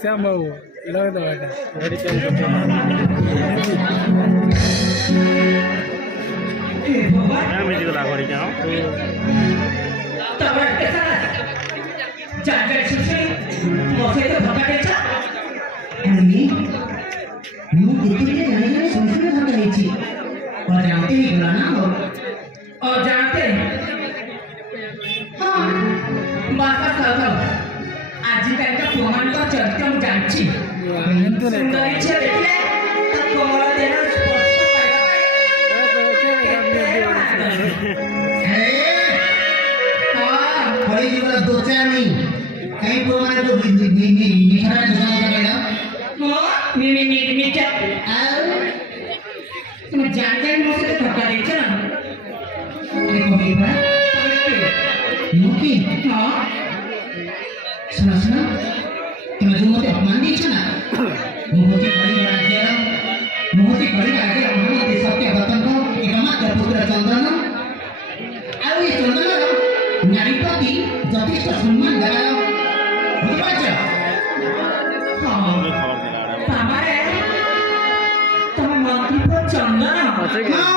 Siamo lo dovete और जानते हाँ बात का आजिकाल का प्रमाण तो चलते हम जानची सुंदरी छे देखले तो कोमल देना कोई जीवन दोचा नहीं कहीं प्रमाण तो निखरा नहीं जाएगा मीठा तुम जानते हैं मुझसे तो धोखा देते ना ଏ କହିବା ମୁକି ହଁ ଶୁଣ ଶୁଣ ତମେ ଯୋଉ ମତେ ଅପମାନ ଦେଇଛ ନା ମୁଁ ହଉଛି କଳିଙ୍ଗ ରାଜ୍ୟର ମହାମନ୍ତ୍ରୀ ସତ୍ୟବ୍ରତଙ୍କ ଏକମାତ୍ର ପୁତ୍ର ଚନ୍ଦନ ଆଉ ଏ ଚନ୍ଦନର ନାରୀ ପ୍ରତି ଯଥେଷ୍ଟ ସମ୍ମାନ ଦେବାର ବୁଝିପାରୁଛ ହଁ ତାମାନେ ତମେ ମନ୍ତ୍ରୀ ଚନ୍ଦନ ହଁ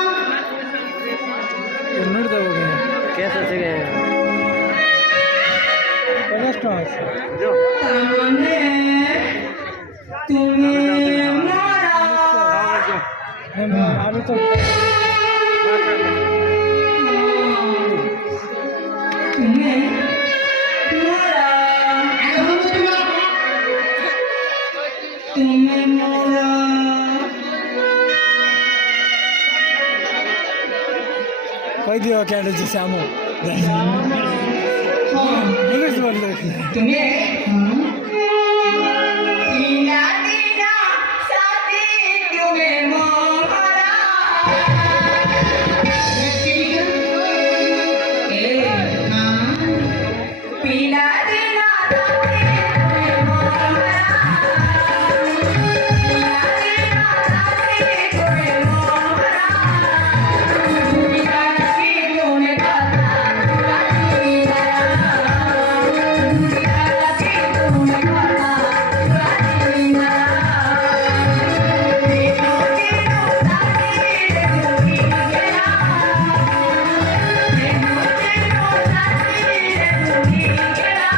ତାମାନେ তুমি তুমি আগে বলবো তোমার তুমি মোরা কই দিও ক্যাডে যে শ্যামো ইংলিশ বলতে তুমি হুম দিনা দিনা সাথী তুমি মোরা এ পিলা দিনা সাথী তুমি মোরা পিলা দিনা সাথী তুমি মোরা তুমি কাছি তুমি কথা রাখি না তুমি কাছি তুমি কথা রাখি না দিনো দিনো সাথী তুমি গেলা দিনো দিনো সাথী তুমি গেলা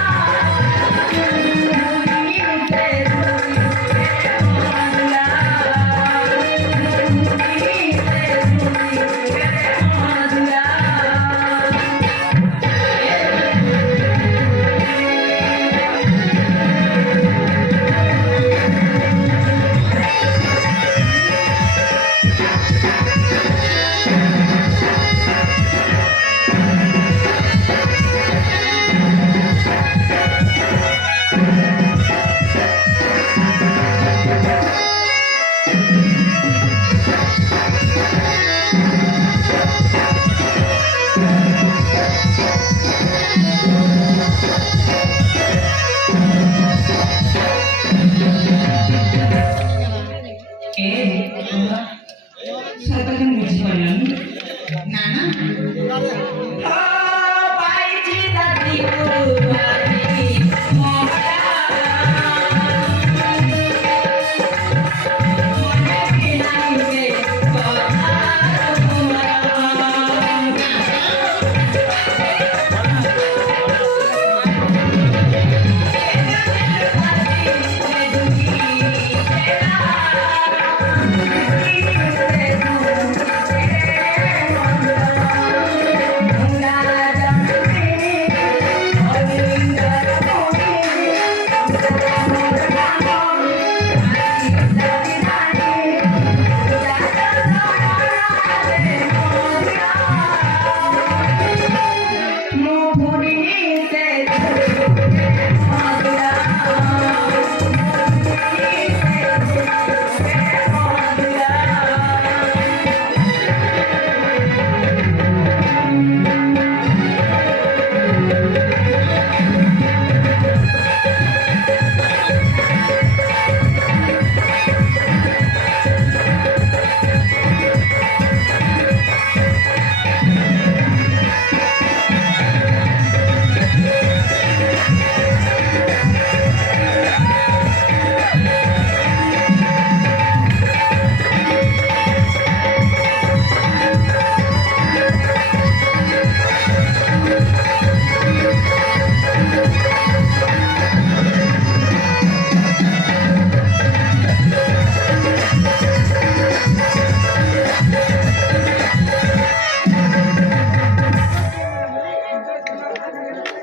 সরকার বুঝিপারলাম না না পাইছি দাদি কুমারী মহারা মনে বিনাইবে কথা তোমারা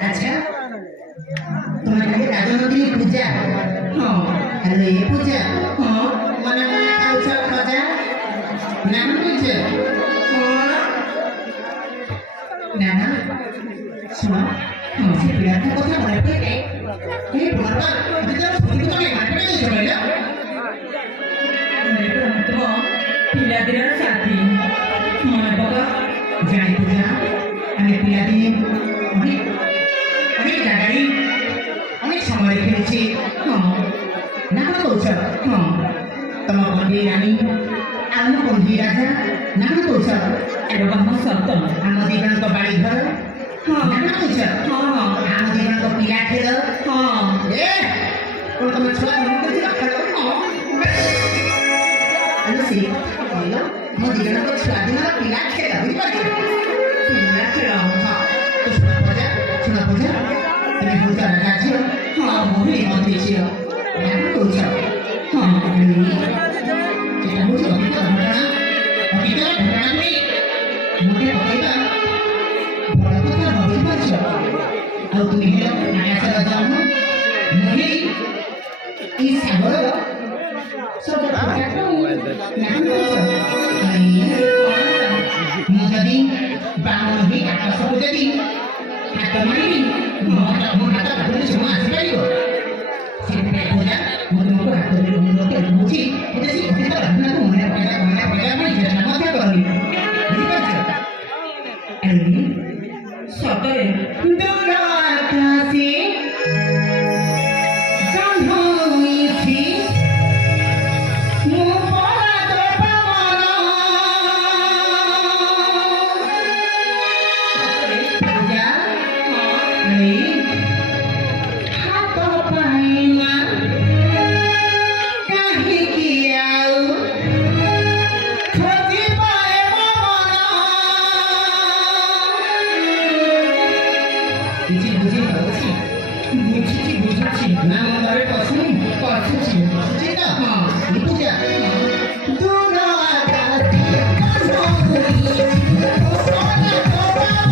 আচ্ছা তোমার কাছে রাজনন্দিনী পূজা হ্যালো এই পূজা মনে মনে খাউছ খজা না না বুঝছ না না শোনো সে পিলাটা কথা মনে পড়ে এই বাবা এটা শুনি তো আমি মাঠে গেছি বলে ପିଲାଦିନର ସାଥୀ ମନେ ପକା ଜାଣି ପୂଜା କଣ୍ଢେଇ ରାଣୀ ଆଉ ମୁଁ କଣ୍ଢେଇ ରାଜା ନା କଣ କହୁଛ? ଆରେ ବାମ ସତ ଆମ ଦି ଜଣଙ୍କ ବାଡ଼ି ଘର ହଁ ନା କଣ କହୁଛ? ହଁ ଆମ ଦି ଜଣଙ୍କ ପିଲା ଖେଳ ହଁ ଏ କଣ ତମ ଛୁଆ ଜନ୍ମ କରିଛି ଖେଳ ଆଲୋ ସେଇ କଥା କହିଲ ମୋ ଦି ଜଣଙ୍କ ଛୁଆ ଦିନର ପିଲା ଖେଳ ବୁଝିପାରୁଛ? ପିଲା ଖେଳ ହଁ ତ ଶୁଣ ପୂଜା ତମେ କହୁଛ ରାଜା ଝିଅ ହଁ ମୁଁ ବି ମନ୍ତ୍ରୀ ଝିଅ ନା କଣ କହୁଛ? ହଁ ସେଟା ହଉଛି ଅତୀତର ଘଟଣା ନେଇ ମୁଣ୍ଡେ ପକେଇବା ବଡ଼ କଥା ଭାବିପାରୁଛ? ଆଉ ତୁମେ ହେଲ ଆକାଶର ଜନ୍ମ ମୁଁ ହେଲି ଏଇ ସାଗରର ସବୁ ମୁଁ ଯଦି ବାମନ ହୋଇ ଆକାଶକୁ ଯଦି ହାତ ମାରିବି ମୋ ହାତ ପାଖରେ ଜମା ଆସିପାରିବ ସେଥିପାଇଁ ପୂଜା ମୁଁ ତୁମକୁ ହାତ ଧରି ଅନୁରୋଧ କରୁଛି ଯେ ସେ ଅତୀତ ଘଟଣାକୁ ମନେ ପକାଇବା ପାଇଁ ଚେଷ୍ଟା ମଧ୍ୟ କରିବି ବୁଝିପାରୁଛ? ସତରେ ଦୂର ଆକାଶେ ଚନ୍ଦ୍ର ହୋଇଛି ମୋ ପରାତ ପବନ ପୂଜା ହାତ ପାଇମା କାହିଁକି ଆଉ ଖୋଜିବ ଏ ମନ କିଛି ବୁଝିପାରୁଛି ବୁଝୁଛି ନା ମନରେ ପଶୁଛି ତ ହଁ ପୂଜା ଦୂର ଆକାଶେ ଚନ୍ଦ୍ର ହୋଇଛି ମୋ ପରାତ ପବନ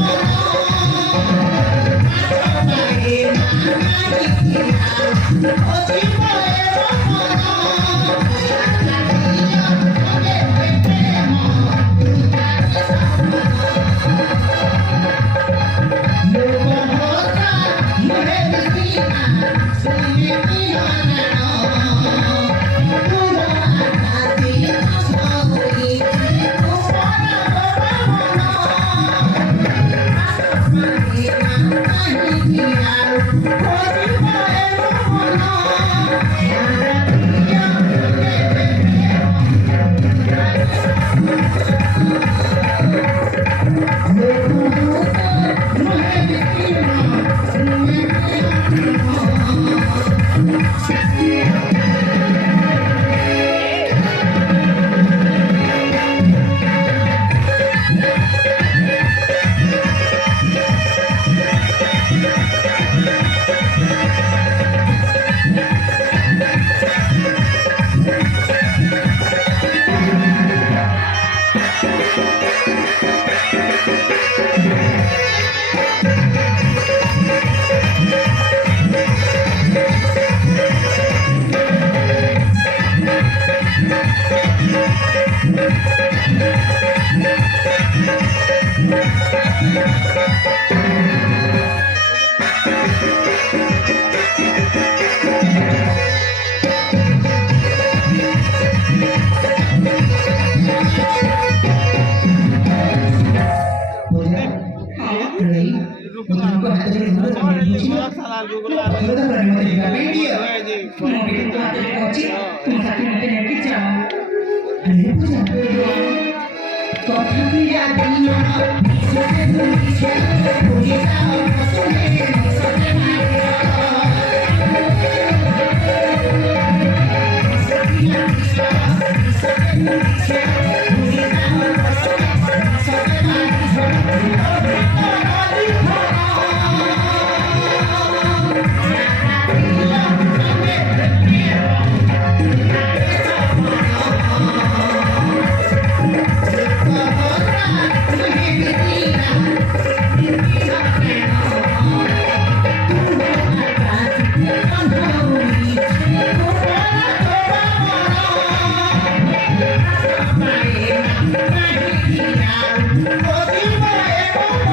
Oh,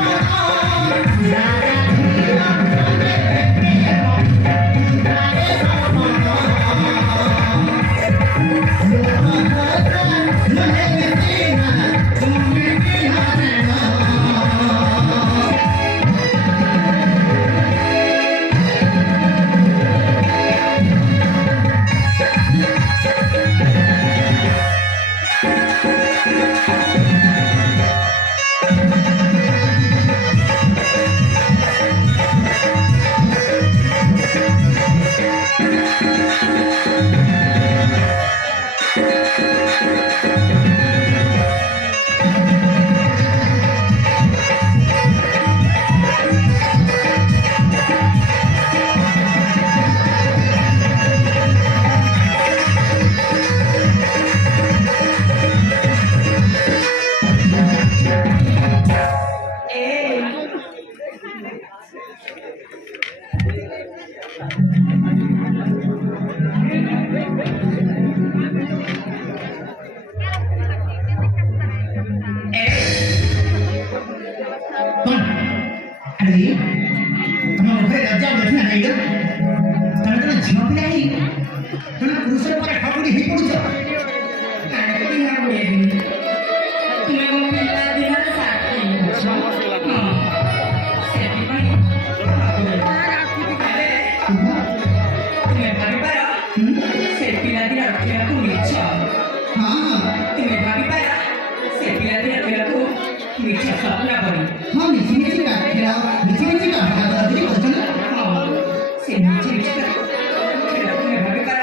କ'ଣ ଆରେ ତମ ଘରେ ଲଜ୍ଜା ବେଶୀ ନାହିଁ ତ ତମେ ତମେ ଝିଅ ପିଲା ହେଇ ତମେ ପୁରୁଷର ପରେ ହାବୁଡ଼ି ହେଇ ପଡୁଛ କାହିଁକି ଭାବୁଡ଼େବି ତୁମେ ମୋ ପିଲାଦିନର ସାଥୀ ହଁ ସେଥିପାଇଁ ଆରେ ତୁମେ ଭାବିପାର ସେ ପିଲାଦିନ ରଖିବାକୁ ମିଛ ହଁ ତୁମେ ଭାବିପାର ସେ ପିଲାଦିନ ରଖିବାକୁ ମିଛ ସ୍ୱପ୍ନ ପରି ହଁ ମିଛି ମିଛି ଖେଳ ମିଛି ମିଛି ଭାଗ କରୁଛ ନା ହଁ ସେ ମିଛି ମିଛି ଖେଳ ତୁମେ ଭାବିପାର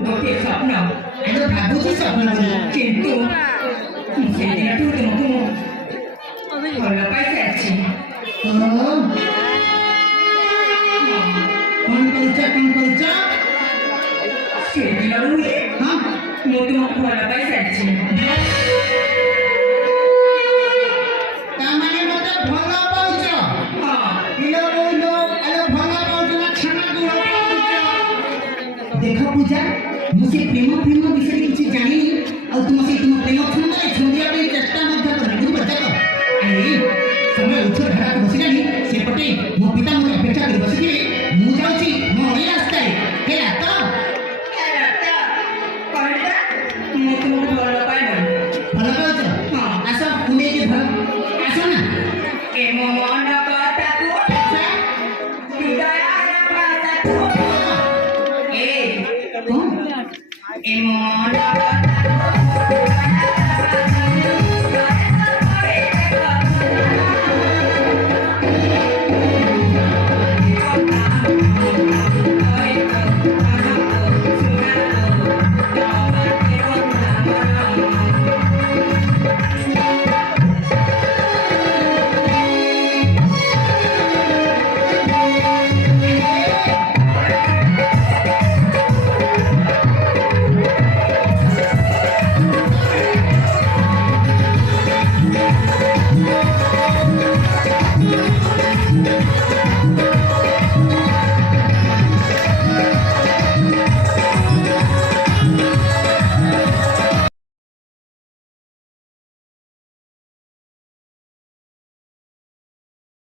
ଗୋଟିଏ ସ୍ୱପ୍ନ ଆଗ ଭାବୁଛି ସ୍ୱପ୍ନ କିନ୍ତୁ ସେଦିନଠୁ ତୁମକୁ ମୁଁ ଭଲ ପାଇସାରିଛି କ'ଣ କରୁଛ ସେଦିନରୁ ହଁ ମୁଁ ତୁମକୁ ଭଲ ପାଇସାରିଛି ତାମାନେ ମତେ ଭଲ ପାଉଛ ହଁ ଇଲୋ ବୋଇଲୋ ଆଲୋ ଭଲ ପାଉଛ ନା କ୍ଷମା ଗୁଣ ପାଉଛ ଦେଖ ପୂଜା ମୁଁ ସେ ପ୍ରେମ ବିଷୟରେ କିଛି ଜାଣିନି ଆଉ ତୁମ ପ୍ରେମ କ୍ଷମତାରେ ଛନ୍ଦିବା ପାଇଁ ଚେଷ୍ଟା ମଧ୍ୟ କରିବି ବୁଝିପାରୁଛ ତ ଆରେ ସମୟ ଉଚ୍ଚ ଧାରାକୁ ବସିଲାଣି ସେପଟେ ମୋ ପିତା ମୋତେ ଅପେକ୍ଷା କରି ବସିଥିବେ ମୁଁ ଯାଉଛି ମୋ ଏଇ ରାସ୍ତାରେ ହେଲା ତ ମୁଁ ତୁମକୁ ଭଲ ପାଇବନି ଭଲ ପାଉଛ ହଁ ଆସ କୁଣ୍ଡେଇକି ଧର ଆସ ନା ଏ ମୋ ମନ କଥାକୁ ହୃଦୟର କଥାକୁ ଏ କ'ଣ ଏ ମୋ ମନ କଥା